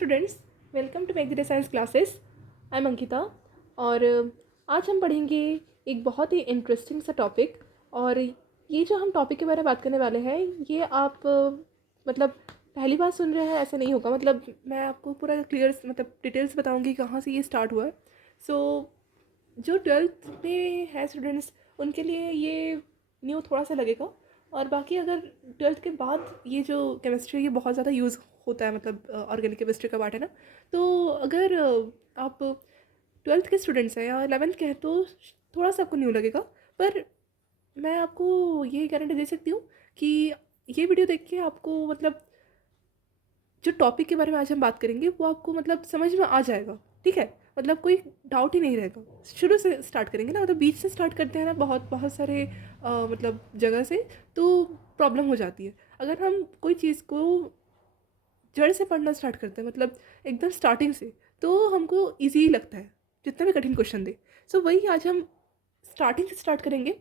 Students, welcome to make the science classes. I am Ankita और आज हम पढ़ेंगे एक बहुत ही इंटरेस्टिंग सा टॉपिक। और ये जो हम टॉपिक के बारे में बात करने वाले हैं ये आप मतलब पहली बार सुन रहे हैं ऐसे नहीं होगा। मतलब मैं आपको पूरा क्लियर डिटेल्स बताऊंगी कहाँ से ये स्टार्ट हुआ है। जो 12th में है स्टूडेंट्स उनके लिए ये न्यू थोड़ा सा लगेगा। और बाकी अगर 12th के बाद ये जो केमिस्ट्री ये बहुत ज़्यादा यूज़ होता है, मतलब ऑर्गेनिक केमिस्ट्री का पार्ट है ना। तो अगर आप 12th के स्टूडेंट्स हैं या 11th के हैं तो थोड़ा सा आपको न्यू लगेगा। पर मैं आपको ये गारंटी दे सकती हूँ कि ये वीडियो देख के आपको मतलब जो टॉपिक के बारे में आज हम बात करेंगे वो आपको मतलब समझ में आ जाएगा। ठीक है, मतलब कोई डाउट ही नहीं रहेगा। शुरू से स्टार्ट करेंगे ना, मतलब बीच से स्टार्ट करते हैं ना, बहुत बहुत सारे मतलब जगह से, तो प्रॉब्लम हो जाती है। अगर हम कोई चीज़ को जड़ से पढ़ना स्टार्ट करते हैं, मतलब एकदम स्टार्टिंग से, तो हमको ईजी लगता है जितना भी कठिन क्वेश्चन दे। वही आज हम स्टार्टिंग से स्टार्ट करेंगे।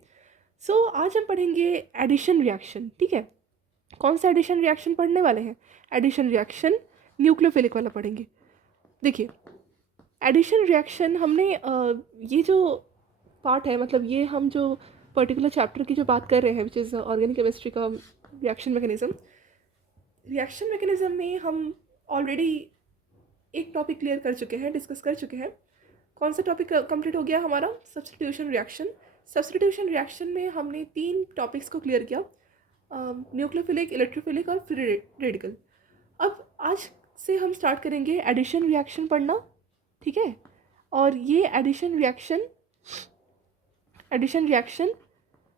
आज हम पढ़ेंगे एडिशन रिएक्शन। ठीक है, कौन सा एडिशन रिएक्शन पढ़ने वाले हैं? एडिशन रिएक्शन न्यूक्लियोफिलिक वाला पढ़ेंगे। देखिए, एडिशन रिएक्शन हमने ये जो पार्ट है, मतलब ये हम जो पर्टिकुलर चैप्टर की जो बात कर रहे हैं विच इज़ ऑर्गेनिक केमिस्ट्री का रिएक्शन मैकेनिज्म में हम ऑलरेडी एक टॉपिक क्लियर कर चुके हैं, डिस्कस कर चुके हैं। कौन सा टॉपिक कंप्लीट हो गया हमारा? Substitution reaction. सब्स्टिट्यूशन रिएक्शन में हमने 3 टॉपिक्स को क्लियर किया, न्यूक्लियोफिलिक, इलेक्ट्रोफिलिक और फ्री रेडिकल। अब आज से हम स्टार्ट करेंगे एडिशन रिएक्शन पढ़ना। ठीक है, और ये एडिशन रिएक्शन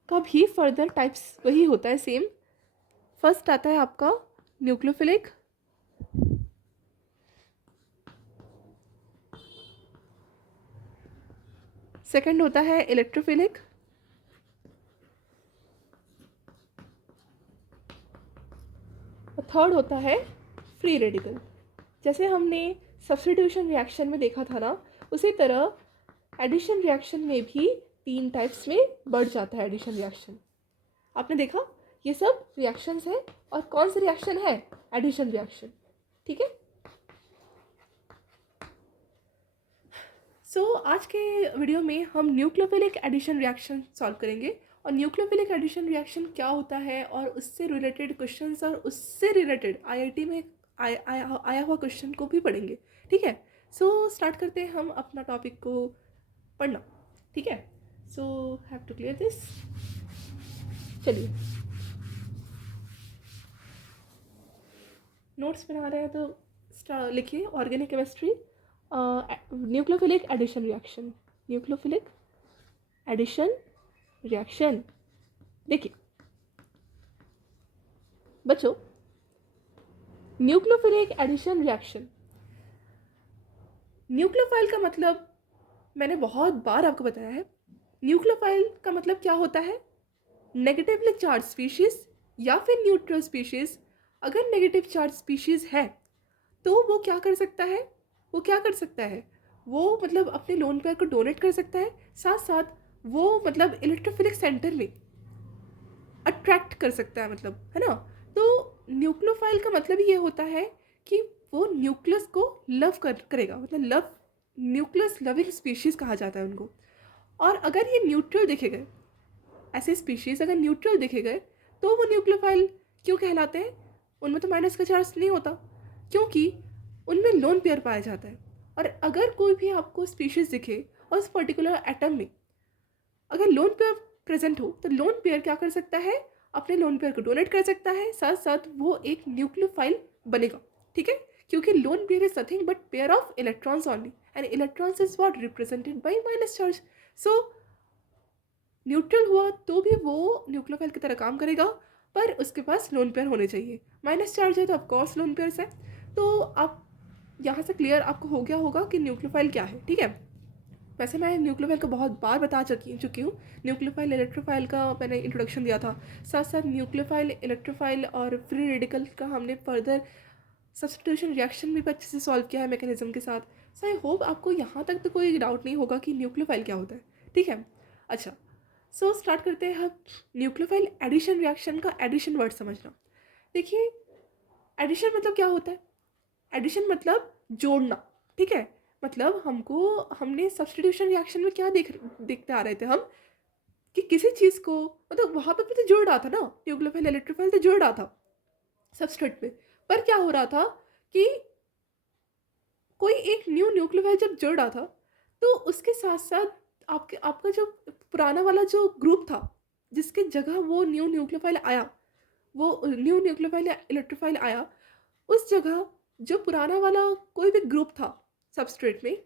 का भी फर्दर टाइप्स वही होता है, सेम। फर्स्ट आता है आपका न्यूक्लियोफिलिक, सेकंड होता है इलेक्ट्रोफिलिक, और थर्ड होता है फ्री रेडिकल। जैसे हमने सब्स्टिट्यूशन रिएक्शन में देखा था ना, उसी तरह एडिशन रिएक्शन में भी 3 टाइप्स में बढ़ जाता है एडिशन रिएक्शन। आपने देखा ये सब रिएक्शंस है, और कौन सा रिएक्शन है? Addition reaction. ठीक है, आज के वीडियो में हम न्यूक्लियोफिलिक एडिशन रिएक्शन सॉल्व करेंगे। और न्यूक्लियोफिलिक एडिशन रिएक्शन क्या होता है और उससे रिलेटेड क्वेश्चंस और उससे रिलेटेड आईआईटी में आया हुआ क्वेश्चन को भी पढ़ेंगे। ठीक है, स्टार्ट करते हैं हम अपना टॉपिक को पढ़ना। ठीक है, हैव टू क्लियर दिस। चलिए, नोट्स बना रहे हैं तो लिखिए organic chemistry nucleophilic addition reaction. Nucleophilic addition reaction. देखिए बच्चों, न्यूक्लियोफिलिक एडिशन रिएक्शन, न्यूक्लियोफाइल का मतलब मैंने बहुत बार आपको बताया है। न्यूक्लियोफाइल का मतलब क्या होता है? नेगेटिवली चार्ज स्पीशीज या फिर न्यूट्रल स्पीशीज। अगर नेगेटिव चार्ज स्पीशीज है तो वो क्या कर सकता है? वो मतलब अपने लोन पेयर को डोनेट कर सकता है, साथ साथ वो मतलब इलेक्ट्रोफिलिक सेंटर में अट्रैक्ट कर सकता है, मतलब, है ना। तो न्यूक्लियोफाइल का मतलब ये होता है कि वो न्यूक्लियस को लव करेगा, मतलब लव, न्यूक्लियस लविंग स्पीशीज़ कहा जाता है उनको। और अगर ये न्यूट्रल देखे गए, ऐसे स्पीशीज़ अगर न्यूट्रल देखे गए तो वो न्यूक्लियोफाइल क्यों कहलाते हैं? उनमें तो माइनस का चार्ज नहीं होता, क्योंकि उनमें लोन पेयर पाया जाता है। और अगर कोई भी आपको स्पीशीज़ दिखे और उस पर्टिकुलर एटम में अगर लोन पेयर प्रेजेंट हो तो लोन पेयर क्या कर सकता है? अपने लोन पेयर को डोनेट कर सकता है, साथ साथ वो एक न्यूक्लियोफाइल बनेगा। ठीक है, क्योंकि lone pair is nothing but pair of electrons only, and electrons is what represented by minus charge. So neutral हुआ तो भी वो न्यूक्लियोफाइल की तरह काम करेगा, पर उसके पास लोन पेयर होने चाहिए। माइनस चार्ज है तो ऑफकोर्स लोन पेयर्स है। तो आप यहाँ से क्लियर आपको हो गया होगा कि न्यूक्लियोफाइल क्या है। ठीक है, वैसे मैं न्यूक्लियोफाइल को बहुत बार बता चुकी हूँ। न्यूक्लियोफाइल इलेक्ट्रोफाइल का मैंने इंट्रोडक्शन दिया था, साथ साथ न्यूक्लियोफाइल, इलेक्ट्रोफाइल और फ्री रेडिकल का हमने फर्दर सब्स्टिट्यूशन रिएक्शन भी अच्छे से सॉल्व किया है मैकेनिज्म के साथ। सो आई होप आपको यहाँ तक तो कोई डाउट नहीं होगा कि न्यूक्लियोफाइल क्या होता है। ठीक है, अच्छा, स्टार्ट करते हैं हम न्यूक्लियोफाइल एडिशन रिएक्शन का एडिशन वर्ड समझना। देखिए, एडिशन मतलब क्या होता है? एडिशन मतलब जोड़ना, ठीक है। मतलब हमने सब्स्टिट्यूशन रिएक्शन में क्या देखते आ रहे थे हम, कि किसी चीज़ को, मतलब वहाँ पे भी तो जोड़ रहा था ना, न्यूक्लियोफाइल इलेक्ट्रोफाइल तो जोड़ रहा था सबस्ट्रेट पे। पर क्या हो रहा था कि कोई एक न्यू न्यूक्लियोफाइल जब जुड़ रहा था, तो उसके साथ साथ आपका जो पुराना वाला जो ग्रुप था, जिसके जगह वो न्यू न्यूक्लियोफाइल आया, वो न्यू न्यूक्लियोफाइल या इलेक्ट्रोफाइल आया, उस जगह जो पुराना वाला कोई भी ग्रुप था सबस्ट्रेट में,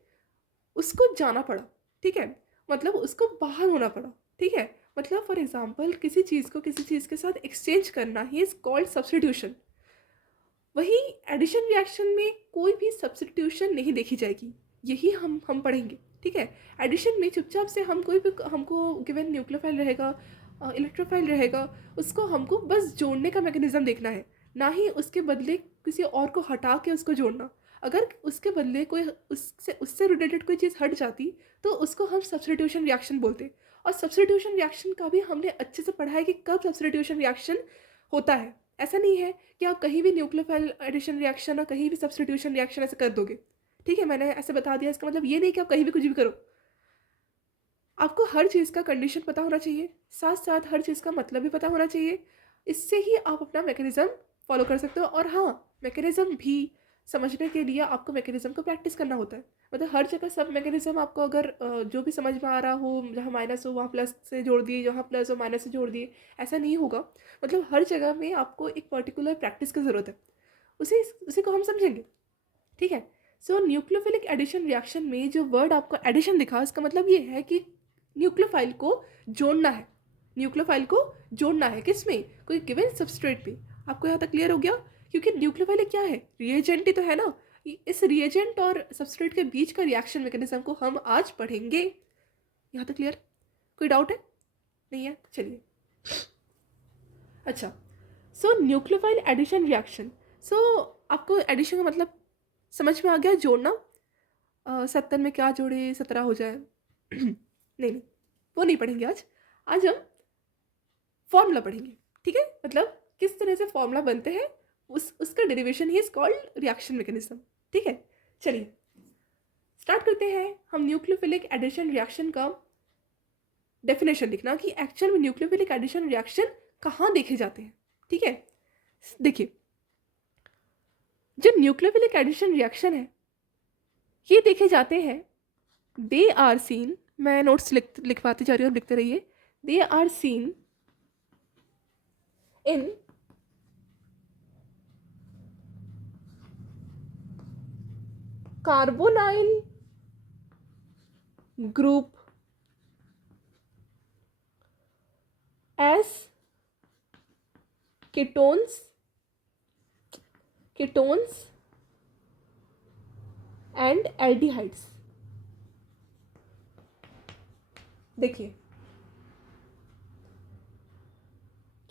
उसको जाना पड़ा, ठीक है। मतलब उसको बाहर होना पड़ा, ठीक है। मतलब फॉर एग्जांपल किसी चीज़ को किसी चीज़ के साथ एक्सचेंज करना ही इज़ कॉल्ड सब्स्टिट्यूशन। वही एडिशन रिएक्शन में कोई भी सब्स्टिट्यूशन नहीं देखी जाएगी, यही हम पढ़ेंगे, ठीक है। एडिशन में चुपचाप से हम कोई भी, हमको गिवन न्यूक्लियोफाइल रहेगा, इलेक्ट्रोफाइल रहेगा, उसको हमको बस जोड़ने का मैकेनिज्म देखना है, ना ही उसके बदले किसी और को हटा के उसको जोड़ना। अगर उसके बदले कोई उससे उससे रिलेटेड कोई चीज़ हट जाती, तो उसको हम सब्स्टिट्यूशन रिएक्शन बोलते। और सब्स्टिट्यूशन रिएक्शन का भी हमने अच्छे से पढ़ा है कि कब सब्स्टिट्यूशन रिएक्शन होता है। ऐसा नहीं है कि आप कहीं भी न्यूक्लियोफाइल एडिशन रिएक्शन और कहीं भी सब्स्टिट्यूशन रिएक्शन ऐसे कर दोगे, ठीक है। मैंने ऐसे बता दिया, इसका मतलब ये नहीं कि आप कहीं भी कुछ भी करो। आपको हर चीज़ का कंडीशन पता होना चाहिए, साथ साथ हर चीज़ का मतलब भी पता होना चाहिए। इससे ही आप अपना मैकेनिज़्म फॉलो कर सकते हो। और हाँ, मैकेनिज़्म भी समझने के लिए आपको मैकेनिज़्म को प्रैक्टिस करना होता है। मतलब हर जगह सब मैकेनिज़्म आपको अगर जो भी समझ में आ रहा हो, जहाँ माइनस हो वहाँ प्लस से जोड़ दिए, जहाँ प्लस हो माइनस से जोड़ दिए, ऐसा नहीं होगा। मतलब हर जगह में आपको एक पर्टिकुलर प्रैक्टिस की ज़रूरत है, उसी उसी को हम समझेंगे, ठीक है। सो न्यूक्लियोफिलिक एडिशन रिएक्शन में जो वर्ड आपको एडिशन दिखा, इसका मतलब ये है कि न्यूक्लियोफाइल को जोड़ना है, न्यूक्लियोफाइल को जोड़ना है किसमें, कोई गिवन सबस्ट्रेट पे। आपको यहाँ तक क्लियर हो गया? क्योंकि न्यूक्लियोफाइल क्या है, रिएजेंट ही तो है ना। इस रिएजेंट और सबस्ट्रेट के बीच का रिएक्शन मैकेनिज्म को हम आज पढ़ेंगे। यहाँ तक क्लियर? कोई डाउट है? नहीं है? चलिए। अच्छा, सो न्यूक्लियोफाइल एडिशन रिएक्शन। सो आपको एडिशन का मतलब समझ में आ गया, जोड़ना। 70 में क्या जोड़े 17 हो जाए नहीं नहीं, वो नहीं पढ़ेंगे आज। आज हम फॉर्मूला पढ़ेंगे, ठीक है। मतलब किस तरह से फॉर्मूला बनते हैं, उसका derivation he is called reaction mechanism, ठीक है। चलिए स्टार्ट करते हैं हम न्यूक्लियोफिलिक एडिशन रिएक्शन का डेफिनेशन लिखना, कि एक्चुअल में न्यूक्लियोफिलिक एडिशन रिएक्शन कहाँ देखे जाते हैं, ठीक है। देखिए, जो न्यूक्लियोफिलिक एडिशन रिएक्शन है, ये देखे जाते हैं, दे आर सीन, मैं नोट्स लिखवाती जा रही हूँ, लिखते रहिए। They are seen in carbonyl group as ketones and aldehydes। देखिए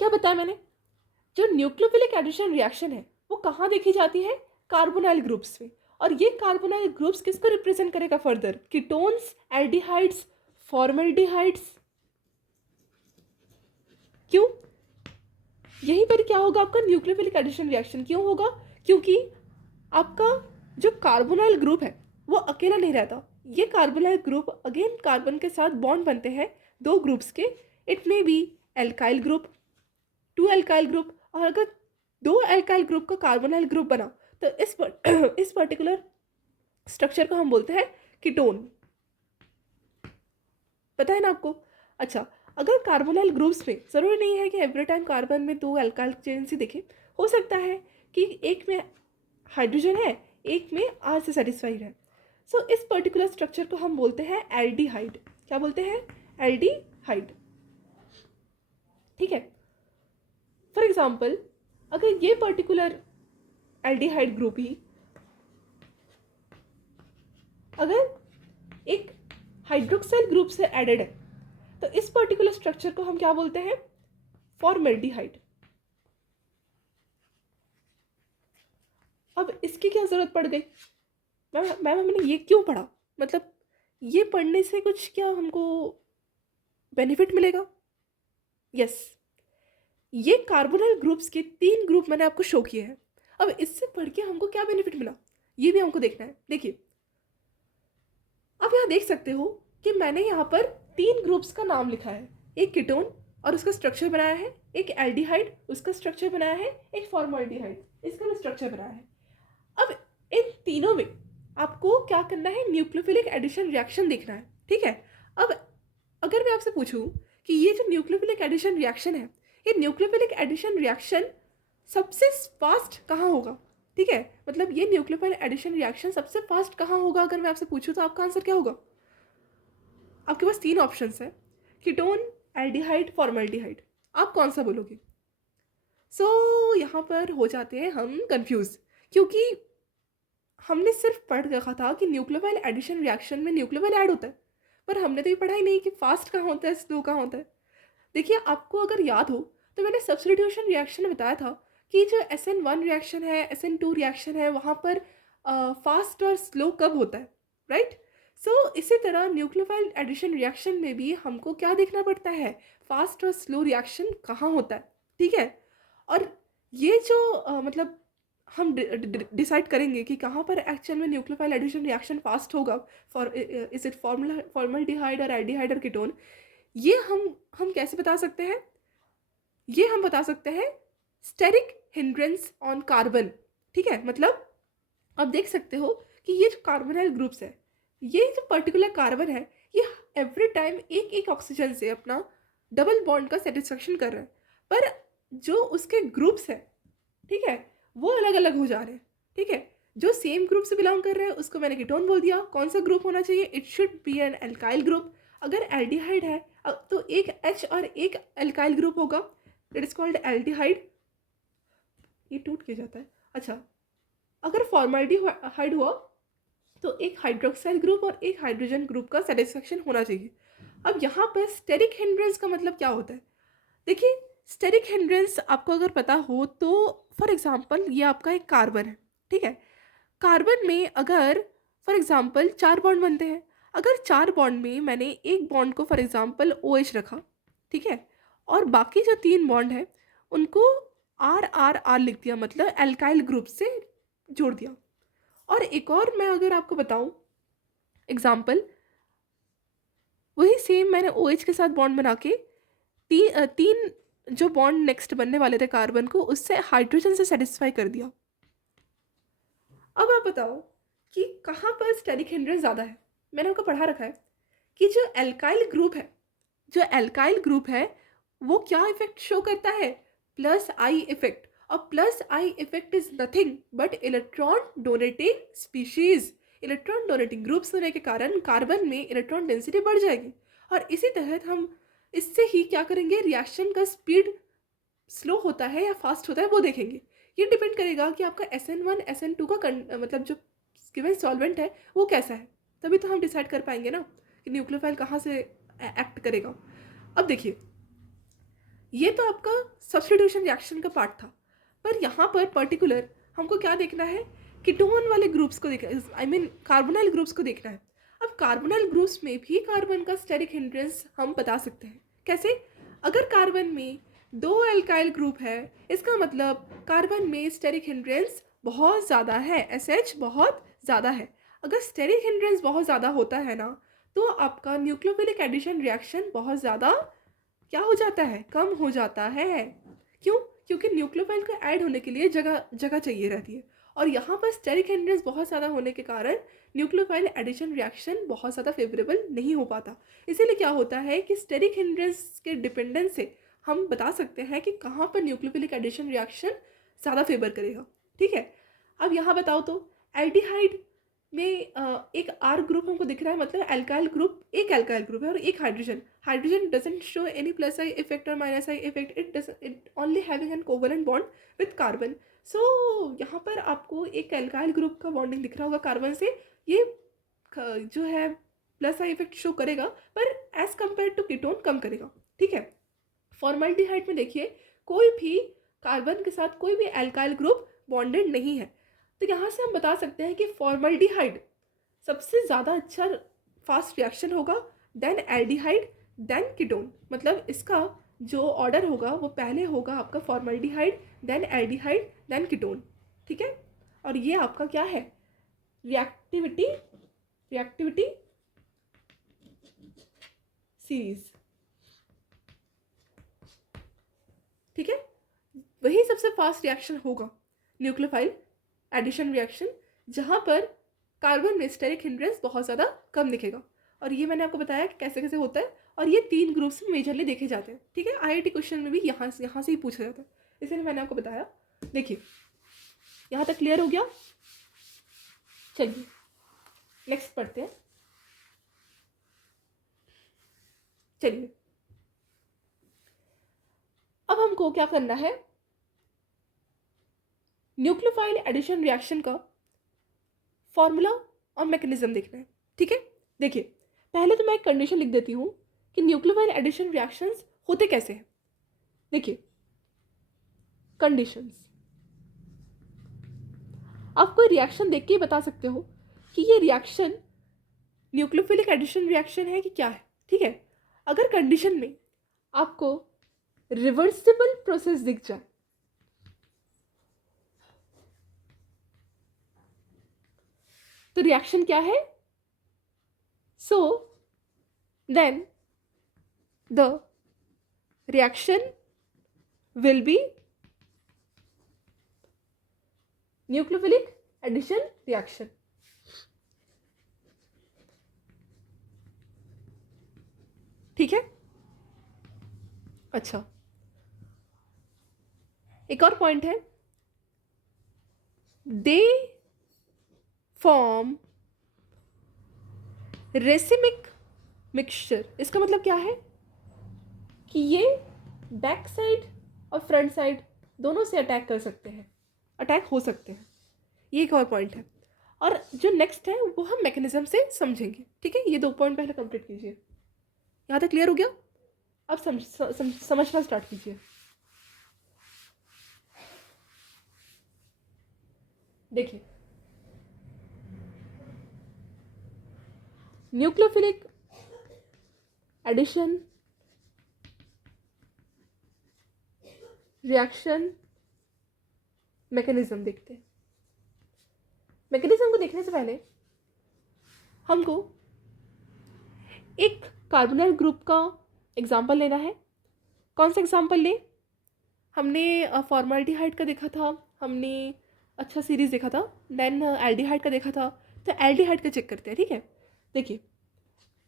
क्या बताया मैंने, जो न्यूक्लियोफिलिक एडिशन रिएक्शन है वो कहाँ देखी जाती है, कार्बोनाइल ग्रुप्स में। और ये कार्बोनाइल ग्रुप्स किसको रिप्रेजेंट करेगा फर्दर, कीटोन्स, एल्डिहाइड्स, फॉर्मेल्डिहाइड्स। क्यों? यहीं पर क्या होगा आपका न्यूक्लियोफिलिक एडिशन रिएक्शन, क्यों होगा, क्योंकि आपका जो कार्बोनाइल ग्रुप है वो अकेला नहीं रहता। ये कार्बोनाइल ग्रुप अगेन कार्बन के साथ बॉन्ड बनते हैं दो ग्रुप्स के। It may be alkyl group, two alkyl group. और अगर दो एल्काइल ग्रुप का कार्बोनाइल ग्रुप बना, तो इस पर्टिकुलर स्ट्रक्चर को हम बोलते हैं कीटोन। पता है ना आपको? अच्छा, अगर कार्बोनाइल ग्रुप्स में ज़रूरी नहीं है कि एवरी टाइम कार्बन में दो एल्काइल चेन ही दिखे, हो सकता है कि एक में हाइड्रोजन है, एक में आर से सेटिस्फाइड है। सो इस पर्टिकुलर स्ट्रक्चर को हम बोलते हैं एल्डिहाइड। क्या बोलते हैं? एल्डिहाइड, ठीक है। फॉर एग्जाम्पल, अगर ये पर्टिकुलर एल्डिहाइड ग्रुप ही अगर एक हाइड्रोक्साइल ग्रुप से एडेड है, तो इस पर्टिकुलर स्ट्रक्चर को हम क्या बोलते हैं? फॉर्मेल्डिहाइड। अब इसकी क्या जरूरत पड़ गई मैम हमने ये क्यों पढ़ा, मतलब ये पढ़ने से कुछ क्या हमको बेनिफिट मिलेगा? यस, ये कार्बोनाइल ग्रुप्स के 3 ग्रुप मैंने आपको शो किए हैं। अब इससे पढ़ के हमको क्या बेनिफिट मिला, ये भी हमको देखना है। देखिए आप यहाँ देख सकते हो कि मैंने यहाँ पर 3 ग्रुप्स का नाम लिखा है, एक कीटोन और उसका स्ट्रक्चर बनाया है, एक एल्डिहाइड उसका स्ट्रक्चर बनाया है, एक फॉर्मल्डिहाइड इसका भी स्ट्रक्चर बनाया है। अब इन तीनों में आपको क्या करना है, न्यूक्लियोफिलिक एडिशन रिएक्शन देखना है, ठीक है। अब अगर मैं आपसे पूछूं कि ये जो न्यूक्लियोफिलिक एडिशन रिएक्शन है, ये न्यूक्लियोफिलिक एडिशन रिएक्शन सबसे फास्ट कहाँ होगा, ठीक है, मतलब ये न्यूक्लियोफाइल एडिशन रिएक्शन सबसे फास्ट कहाँ होगा, अगर मैं आपसे पूछूं तो आपका आंसर क्या होगा। आपके पास 3 ऑप्शंस है, कीटोन, एल्डिहाइड, फॉर्मल्डिहाइड, आप कौन सा बोलोगे। यहाँ पर हो जाते हैं हम कंफ्यूज, क्योंकि हमने सिर्फ पढ़ रखा था कि न्यूक्लियोफाइल एडिशन रिएक्शन में न्यूक्लियोफाइल ऐड होता है, पर हमने तो ये पढ़ा ही नहीं कि फास्ट कहाँ होता है, स्लो कहाँ होता है। देखिए आपको अगर याद हो तो मैंने सब्स्टिट्यूशन रिएक्शन में बताया था कि जो SN1 रिएक्शन है, SN2 रिएक्शन है, वहाँ पर फास्ट और स्लो कब होता है, राइट। इसी तरह न्यूक्लियोफाइल एडिशन रिएक्शन में भी हमको क्या देखना पड़ता है, फास्ट और स्लो रिएक्शन कहाँ होता है, ठीक है। और ये जो मतलब हम डिसाइड करेंगे कि कहाँ पर एक्चुअल में न्यूक्लियोफाइल एडिशन रिएक्शन फास्ट होगा, फॉर इज इट फॉर्मल्डिहाइड और एल्डिहाइड और कीटोन, ये हम कैसे बता सकते हैं, ये हम बता सकते हैं स्टेरिक हिंड्रेंस ऑन कार्बन, ठीक है। मतलब आप देख सकते हो कि ये जो कार्बोनाइल ग्रुप्स है, ये जो पर्टिकुलर कार्बन है, ये एवरी टाइम एक एक ऑक्सीजन से अपना डबल बॉन्ड का सेटिस्फेक्शन कर रहा है, पर जो उसके ग्रुप्स है, ठीक है, वो अलग अलग हो जा रहे हैं, ठीक है। जो सेम ग्रुप से बिलोंग कर रहे हैं उसको मैंने कीटोन बोल दिया। कौन सा ग्रुप होना चाहिए, it should be an alkyl group. अगर एल्डिहाइड है तो एक H और एक एल्काइल ग्रुप होगा, इट इज कॉल्ड एल्डिहाइड। ये टूट के जाता है, अच्छा। अगर फॉर्मल्डिहाइड हुआ तो एक हाइड्रोक्साइल ग्रुप और एक हाइड्रोजन ग्रुप का सेटिस्फेक्शन होना चाहिए। अब यहाँ पर स्टेरिक हिंड्रेंस का मतलब क्या होता है, देखिए स्टेरिक हिंड्रेंस आपको अगर पता हो तो फॉर एग्जांपल ये आपका एक कार्बन है, ठीक है। कार्बन में अगर फॉर एग्जांपल 4 बॉन्ड बनते हैं, अगर 4 बॉन्ड में मैंने एक बॉन्ड को फॉर एग्जांपल OH रखा, ठीक है, और बाकी जो 3 बॉन्ड है उनको RRR लिख दिया, मतलब एल्काइल ग्रुप से जोड़ दिया। और एक और मैं अगर आपको बताऊं एग्जांपल, वही सेम मैंने OH के साथ बॉन्ड बना के तीन जो बॉन्ड नेक्स्ट बनने वाले थे कार्बन को, उससे हाइड्रोजन से सेटिस्फाई कर दिया। अब आप बताओ कि कहाँ पर स्टेरिक हिंड्रेंस ज़्यादा है। मैंने आपको पढ़ा रखा है कि जो एल्काइल ग्रुप है, जो एल्काइल ग्रुप है वो क्या इफेक्ट शो करता है, प्लस आई इफेक्ट। और plus I effect is nothing but electron donating species. Electron donating groups होने के कारण कार्बन में इलेक्ट्रॉन डेंसिटी बढ़ जाएगी, और इसी तहत हम इससे ही क्या करेंगे, रिएक्शन का स्पीड स्लो होता है या फास्ट होता है वो देखेंगे। ये डिपेंड करेगा कि आपका SN1 SN2 का मतलब जो गिवन सॉल्वेंट है वो कैसा है, तभी तो हम डिसाइड कर पाएंगे ना कि न्यूक्लियोफाइल कहाँ से एक्ट करेगा। अब देखिए ये तो आपका सब्स्टिट्यूशन रिएक्शन का पार्ट था, पर यहाँ पर पर्टिकुलर हमको क्या देखना है, कीटोन वाले ग्रुप्स को देखना, आई मीन कार्बोनाइल ग्रुप्स को देखना है। अब कार्बोनाइल ग्रुप्स में भी कार्बन का स्टेरिक हिंड्रेंस हम बता सकते हैं, कैसे, अगर कार्बन में 2 एल्काइल ग्रुप है, इसका मतलब कार्बन में स्टेरिक हिंड्रेंस बहुत ज़्यादा है, SH बहुत ज़्यादा है। अगर स्टेरिक हिंड्रेंस बहुत ज़्यादा होता है ना, तो आपका न्यूक्लियोफिलिक एडिशन रिएक्शन बहुत ज़्यादा क्या हो जाता है, कम हो जाता है। क्यों, क्योंकि न्यूक्लियोफाइल को ऐड होने के लिए जगह जगह चाहिए रहती है, और यहाँ पर स्टेरिक हिंड्रेंस बहुत ज़्यादा होने के कारण न्यूक्लियोफाइल एडिशन रिएक्शन बहुत ज़्यादा फेवरेबल नहीं हो पाता। इसीलिए क्या होता है कि स्टेरिक हिंड्रेंस के डिपेंडेंस से हम बता सकते हैं कि कहाँ पर न्यूक्लियोफिलिक एडिशन रिएक्शन ज़्यादा फेवर करेगा, ठीक है। अब यहाँ बताओ तो एल्डिहाइड में एक R ग्रुप हमको दिख रहा है, मतलब एल्काइल ग्रुप, एक एल्काइल ग्रुप है और एक hydrogen. Hydrogen doesn't show any plus I effect और minus I effect, it only having an covalent bond with carbon. यहाँ पर आपको एक एल्काइल ग्रुप का बॉन्डिंग दिख रहा होगा कार्बन से, ये जो है प्लस आई इफेक्ट शो करेगा, पर एज कंपेयर टू कीटोन कम करेगा, ठीक है। फॉर्मल्डिहाइड में देखिए कोई भी कार्बन के साथ कोई भी एल्काइल ग्रुप बॉन्डेड नहीं है, तो यहाँ से हम बता सकते हैं कि फॉर्मल्डिहाइड सबसे ज़्यादा अच्छा फास्ट रिएक्शन होगा, देन एल्डिहाइड, देन कीटोन। मतलब इसका जो ऑर्डर होगा वो पहले होगा आपका formaldehyde, then aldehyde, then ketone, ठीक है। और ये आपका क्या है, रिएक्टिविटी रिएक्टिविटी सीरीज, ठीक है। वही सबसे फास्ट रिएक्शन होगा न्यूक्लियोफाइल एडिशन रिएक्शन, जहां पर कार्बन में स्टेरिक हिंड्रेंस बहुत ज़्यादा कम दिखेगा। और ये मैंने आपको बताया कि कैसे कैसे होता है, और ये 3 ग्रुप्स में मेजरली देखे जाते हैं, ठीक है। आईआईटी क्वेश्चन में भी यहाँ से ही पूछा जाता है, इसलिए मैंने आपको बताया। देखिए यहाँ तक क्लियर हो गया। चलिए नेक्स्ट पढ़ते हैं। चलिए अब हमको क्या करना है, न्यूक्लियोफाइल एडिशन रिएक्शन का फॉर्मूला और मैकेनिज्म देखना है, ठीक है। देखिए पहले तो मैं एक कंडीशन लिख देती हूँ कि न्यूक्लियोफाइल एडिशन रिएक्शंस होते कैसे हैं। देखिए कंडीशंस, आप कोई रिएक्शन देख के ही बता सकते हो कि ये रिएक्शन न्यूक्लियोफिलिक एडिशन रिएक्शन है कि क्या है, ठीक है। अगर कंडीशन में आपको रिवर्सिबल प्रोसेस दिख जाए, तो रिएक्शन क्या है, so then the reaction will be nucleophilic addition reaction, ठीक है। अच्छा एक और पॉइंट है, दे फॉर्म रेसिमिक मिक्सचर। इसका मतलब क्या है कि ये बैक साइड और फ्रंट साइड दोनों से अटैक कर सकते हैं, अटैक हो सकते हैं। ये एक और पॉइंट है, और जो नेक्स्ट है वो हम मैकेनिज्म से समझेंगे, ठीक है। ये 2 पॉइंट पहले कंप्लीट कीजिए। यहाँ तक क्लियर हो गया। अब समझना स्टार्ट कीजिए। देखिए न्यूक्लियोफिलिक एडिशन रिएक्शन मैकेनिज्म देखते हैं। मैकेनिज्म को देखने से पहले हमको एक कार्बोनाइल ग्रुप का एग्जाम्पल लेना है। कौन सा एग्जाम्पल ले, हमने फॉर्मल्डिहाइड का देखा था, हमने अच्छा सीरीज देखा था, देन एल्डिहाइड का देखा था। तो एल्डिहाइड का चेक करते हैं, ठीक है। देखिए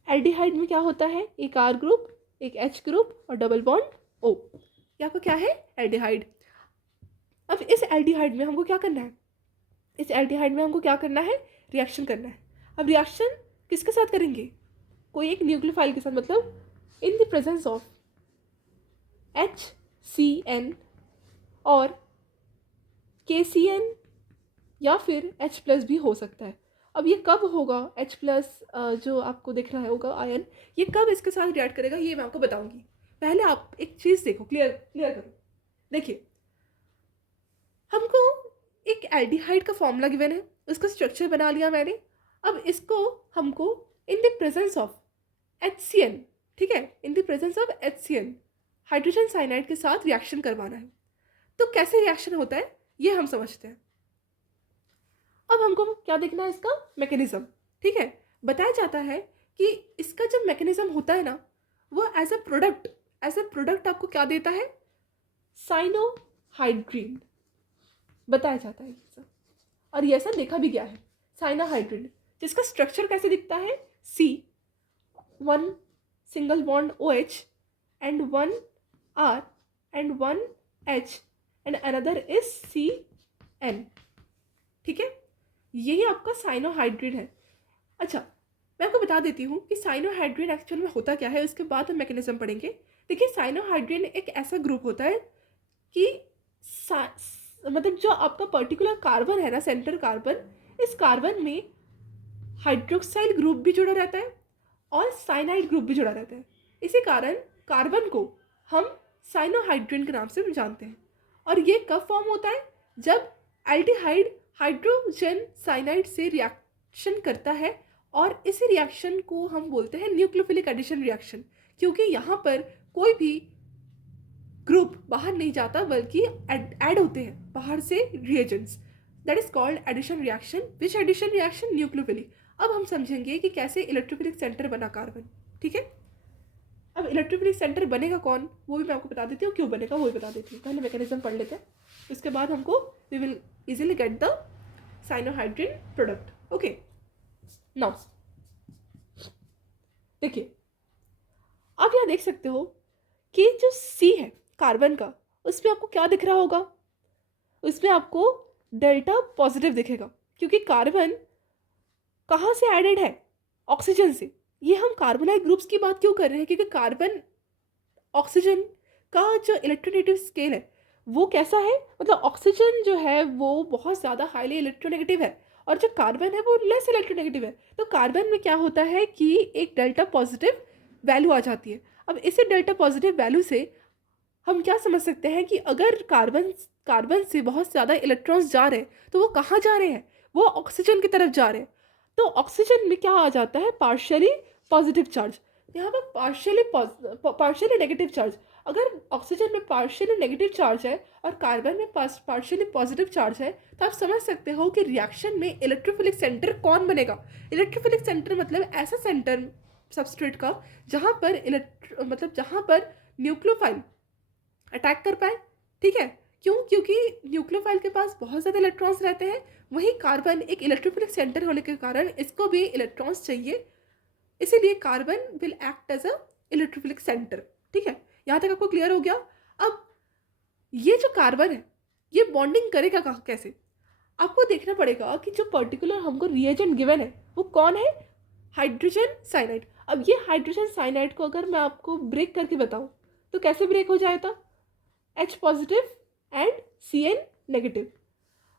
एल्डिहाइड में क्या होता है, एक आर ग्रुप, एक एच ग्रुप और डबल बॉन्ड ओ। यहाँ को क्या है, एल्डिहाइड। अब इस एल्डिहाइड में हमको क्या करना है, इस एल्डिहाइड में हमको क्या करना है, रिएक्शन करना है। अब रिएक्शन किसके साथ करेंगे, कोई एक न्यूक्लियोफाइल के साथ, मतलब in the presence of HCN और KCN या फिर H+ भी हो सकता है। अब ये कब होगा, H+ जो आपको दिख रहा है होगा आयन, ये कब इसके साथ रिएक्ट करेगा ये मैं आपको बताऊंगी। पहले आप एक चीज़ देखो, क्लियर करो। देखिए हमको एक एल्डिहाइड का फॉर्मूला गिवन है, उसका स्ट्रक्चर बना लिया मैंने। अब इसको हमको in the presence of HCN, ठीक है, in the presence of HCN hydrogen cyanide के साथ रिएक्शन करवाना है। तो कैसे रिएक्शन होता है ये हम समझते हैं। अब हमको क्या देखना है, इसका मैकेनिज्म, ठीक है। बताया जाता है कि इसका जब मैकेनिज्म होता है ना, वो एज अ प्रोडक्ट आपको क्या देता है, साइनोहाइड्रीन बताया जाता है ये सब। और ये ऐसा देखा भी गया है, साइनोहाइड्रीन, जिसका स्ट्रक्चर कैसे दिखता है, C1 single bond OH and 1 R and 1 H and another is CN, ठीक है। यही आपका साइनोहाइड्रीन है। अच्छा मैं आपको बता देती हूँ कि साइनोहाइड्रीन एक्चुअल में होता क्या है, उसके बाद हम मैकेनिज्म पढ़ेंगे। देखिए साइनोहाइड्रीन एक ऐसा ग्रुप होता है कि मतलब जो आपका पर्टिकुलर कार्बन है ना, सेंटर कार्बन, इस कार्बन में हाइड्रोक्साइल ग्रुप भी जुड़ा रहता है और साइनाइड ग्रुप भी जुड़ा रहता है। इसी कारण कार्बन को हम साइनोहाइड्रीन के नाम से जानते हैं। और ये कब फॉर्म होता है, जब एल्डिहाइड हाइड्रोजन साइनाइड से रिएक्शन करता है, और इसी रिएक्शन को हम बोलते हैं न्यूक्लियोफिलिक एडिशन रिएक्शन, क्योंकि यहाँ पर कोई भी ग्रुप बाहर नहीं जाता बल्कि ऐड होते हैं बाहर से reagents. That is called addition reaction. Which addition reaction? Nucleophilic. अब हम समझेंगे कि कैसे इलेक्ट्रोफिलिक सेंटर बना कार्बन. ठीक है, अब इलेक्ट्रोफिलिक सेंटर बनेगा कौन, वो भी मैं आपको बता देती हूँ, क्यों बनेगा वो भी बता देती हूँ. पहले मैकेनिज्म पढ़ लेते हैं, उसके बाद हमको we will easily get the cyanohydrin product. Okay, now देखिए, आप यहाँ देख सकते हो कि जो सी है कार्बन का, उसमें आपको क्या दिख रहा होगा, उसमें आपको डेल्टा पॉजिटिव दिखेगा, क्योंकि कार्बन कहाँ से एडेड है? ऑक्सीजन से. ये हम कार्बोनाइल ग्रुप्स की बात क्यों कर रहे हैं? क्योंकि कार्बन ऑक्सीजन का जो इलेक्ट्रोनेगेटिव स्केल है वो कैसा है, मतलब ऑक्सीजन जो है वो बहुत ज़्यादा हाईली इलेक्ट्रोनेगेटिव है और जो कार्बन है वो लेस इलेक्ट्रोनेगेटिव है. तो कार्बन में क्या होता है कि एक डेल्टा पॉजिटिव वैल्यू आ जाती है. अब इसी डेल्टा पॉजिटिव वैल्यू से हम क्या समझ सकते हैं कि अगर कार्बन से बहुत ज़्यादा इलेक्ट्रॉन्स जा रहे हैं तो वो कहाँ जा रहे हैं? वो ऑक्सीजन की तरफ जा रहे हैं. तो ऑक्सीजन में क्या आ जाता है? Partially positive charge. यहाँ पर पार्शियली नेगेटिव चार्ज. अगर ऑक्सीजन में पार्शियली नेगेटिव चार्ज है और कार्बन में पार्शियली पॉजिटिव चार्ज है, तो आप समझ सकते हो कि रिएक्शन में इलेक्ट्रोफिलिक सेंटर कौन बनेगा. इलेक्ट्रोफिलिक सेंटर मतलब ऐसा सेंटर सबस्ट्रेट का जहाँ पर न्यूक्लियोफाइल अटैक कर पाए. ठीक है, क्यों? क्योंकि न्यूक्लियोफाइल के पास बहुत ज़्यादा इलेक्ट्रॉन्स रहते हैं. वहीं कार्बन एक इलेक्ट्रोफिलिक सेंटर होने के कारण इसको भी इलेक्ट्रॉन्स चाहिए, इसीलिए carbon will act as a electrophilic centre. ठीक है, यहाँ तक आपको क्लियर हो गया. अब ये जो कार्बन है ये बॉन्डिंग करेगा कैसे? आपको देखना पड़ेगा कि जो पर्टिकुलर हमको रिएजेंट गिवन है वो कौन है? Hydrogen cyanide. अब ये हाइड्रोजन साइनाइड को अगर मैं आपको ब्रेक करके बताऊँ तो कैसे ब्रेक हो जाएगा? H positive and Cn negative.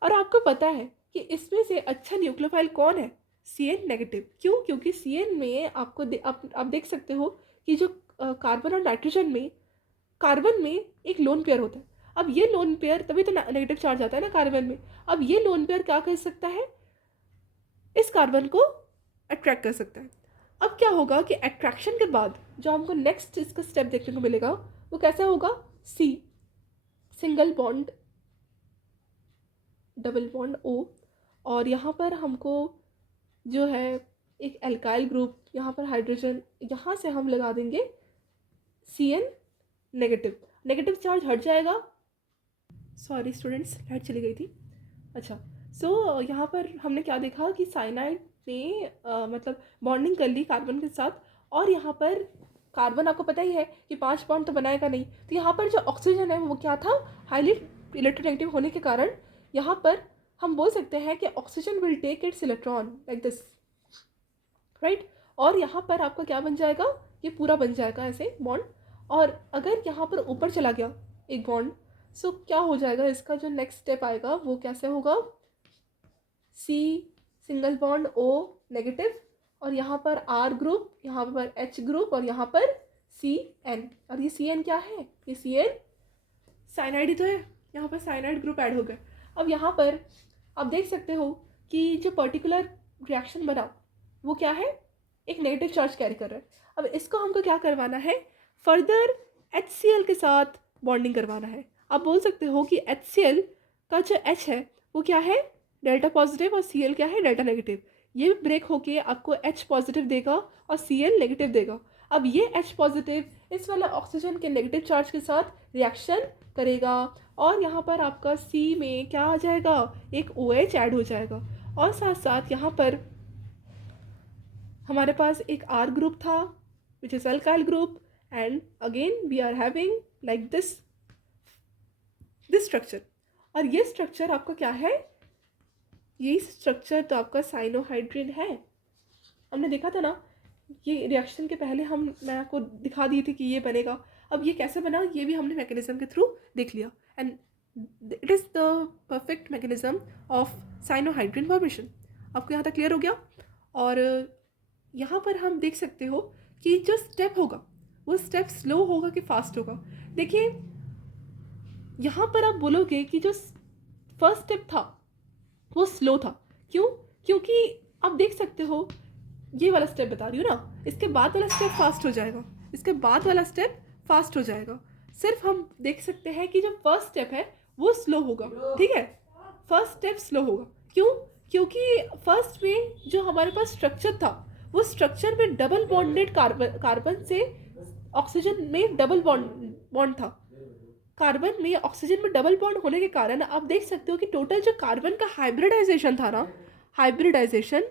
और आपको पता है कि इसमें से अच्छा न्यूक्लियोफाइल कौन है? Cn negative. क्यों? क्योंकि Cn में आपको आप देख सकते हो कि जो कार्बन और नाइट्रोजन में कार्बन में एक लोन पेयर होता है. अब ये लोन पेयर, तभी तो नेगेटिव चार्ज आता है ना कार्बन में. अब ये लोन पेयर क्या कर सकता है? इस कार्बन को अट्रैक्ट कर सकता है. अब क्या होगा कि अट्रैक्शन के बाद जो हमको नेक्स्ट इसका स्टेप देखने को मिलेगा वो कैसा होगा? C single bond double bond O, और यहाँ पर हमको जो है एक एल्काइल ग्रुप, यहाँ पर हाइड्रोजन, यहाँ से हम लगा देंगे Cn नेगेटिव. नेगेटिव चार्ज हट जाएगा. सॉरी स्टूडेंट्स, लाइट चली गई थी. अच्छा, सो यहाँ पर हमने क्या देखा कि साइनाइड ने मतलब बॉन्डिंग कर ली कार्बन के साथ, और यहाँ पर कार्बन आपको पता ही है कि 5 बॉन्ड तो बनाएगा नहीं. तो यहाँ पर जो ऑक्सीजन है वो क्या था? हाईली इलेक्ट्रोनेगेटिव होने के कारण यहाँ पर हम बोल सकते हैं कि oxygen will take its electron like this, right. और यहाँ पर आपका क्या बन जाएगा? ये पूरा बन जाएगा ऐसे बॉन्ड. और अगर यहाँ पर ऊपर चला गया एक बॉन्ड, सो क्या हो जाएगा? इसका जो नेक्स्ट स्टेप आएगा वो कैसे होगा? C single bond O negative, और यहाँ पर R ग्रुप, यहाँ पर H ग्रुप, और यहाँ पर Cn. और ये Cn क्या है? ये Cn साइनाइड ही तो है. यहाँ पर साइनाइड ग्रुप ऐड हो गए. अब यहाँ पर आप देख सकते हो कि जो पर्टिकुलर रिएक्शन बना वो क्या है? एक नेगेटिव चार्ज कैरी कर रहा है. अब इसको हमको क्या करवाना है? फर्दर HCl के साथ बॉन्डिंग करवाना है. आप बोल सकते हो कि HCl का जो H है वो क्या है? डेल्टा पॉजिटिव, और Cl क्या है? Delta negative. ये ब्रेक होके आपको H पॉजिटिव देगा और Cl नेगेटिव देगा. अब ये H पॉजिटिव इस वाला ऑक्सीजन के नेगेटिव चार्ज के साथ रिएक्शन करेगा, और यहाँ पर आपका C में क्या आ जाएगा? एक OH ऐड हो जाएगा. और साथ साथ यहाँ पर हमारे पास एक R ग्रुप था which is alkyl group, and again we are having like this structure. और ये स्ट्रक्चर आपका क्या है? ये स्ट्रक्चर तो आपका साइनोहाइड्रिन है. हमने देखा था ना, ये रिएक्शन के पहले मैं आपको दिखा दी थी कि ये बनेगा. अब ये कैसे बना ये भी हमने मैकेनिज्म के थ्रू देख लिया, and it is the perfect mechanism of cyanohydrin formation. आपको यहाँ तक क्लियर हो गया. और यहाँ पर हम देख सकते हो कि जो स्टेप होगा वो स्टेप स्लो होगा कि फास्ट होगा. देखिए, यहाँ पर आप बोलोगे कि जो फर्स्ट स्टेप था वो स्लो था. क्यों? क्योंकि आप देख सकते हो, ये वाला स्टेप बता रही हूँ ना, इसके बाद वाला स्टेप फास्ट हो जाएगा, इसके बाद वाला स्टेप फास्ट हो जाएगा. सिर्फ हम देख सकते हैं कि जो फर्स्ट स्टेप है वो स्लो होगा. ठीक है, फर्स्ट स्टेप स्लो होगा। क्यों? क्योंकि फर्स्ट में जो हमारे पास स्ट्रक्चर था वो स्ट्रक्चर में डबल बॉन्डेड कार्बन से ऑक्सीजन में डबल बॉन्ड था। कार्बन में ऑक्सीजन में डबल बॉन्ड होने के कारण आप देख सकते हो कि टोटल जो कार्बन का हाइब्रिडाइजेशन था ना, हाइब्रिडाइजेशन,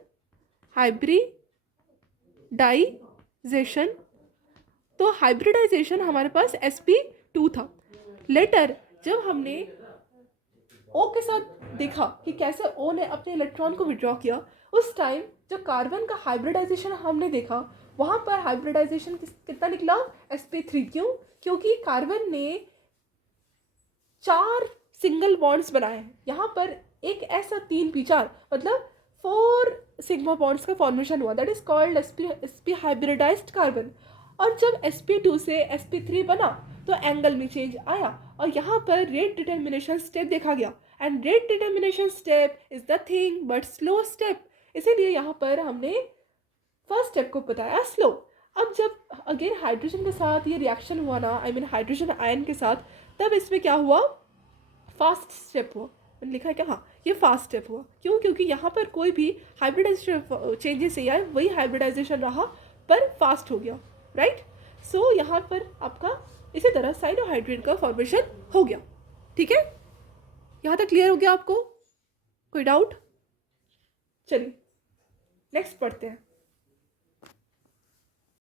तो हाइब्रिडाइजेशन हमारे पास sp2 था। लेटर जब हमने O के साथ देखा कि कैसे O ने अपने इलेक्ट्रॉन को विड्रॉ किया, उस टाइम जो कार्बन का हाइब्रिडाइजेशन हमने देखा वहाँ पर हाइब्रिडाइजेशन कितना निकला? sp3। क्यों? क्योंकि कार्बन ने 4 सिंगल बॉन्ड्स बनाए हैं। यहाँ पर एक ऐसा 3p4 मतलब 4 सिग्मा बॉन्ड्स का फॉर्मेशन हुआ, that is called sp hybridised carbon. और जब sp2 से sp3 बना तो एंगल में चेंज आया और यहाँ पर रेट डिटर्मिनेशन स्टेप देखा गया। And rate determination step is the thing but slow step, इसीलिए यहाँ पर हमने फर्स्ट स्टेप को बताया स्लो। अब जब अगेन हाइड्रोजन के साथ ये रिएक्शन हुआ ना, आई मीन हाइड्रोजन आयन के साथ, तब इसमें क्या हुआ? फास्ट स्टेप हुआ। मैंने लिखा है क्या? हाँ, ये फास्ट स्टेप हुआ। क्यों? क्योंकि यहाँ पर कोई भी हाइब्रिडाइजेशन चेंजेस नहीं आए, वही हाइब्रिडाइजेशन रहा पर फास्ट हो गया, राइट। सो यहाँ पर आपका इसी तरह साइनोहाइड्रेट का फॉर्मेशन हो गया। ठीक है, यहाँ तक क्लियर हो गया आपको? कोई डाउट? चलिए नेक्स्ट पढ़ते हैं।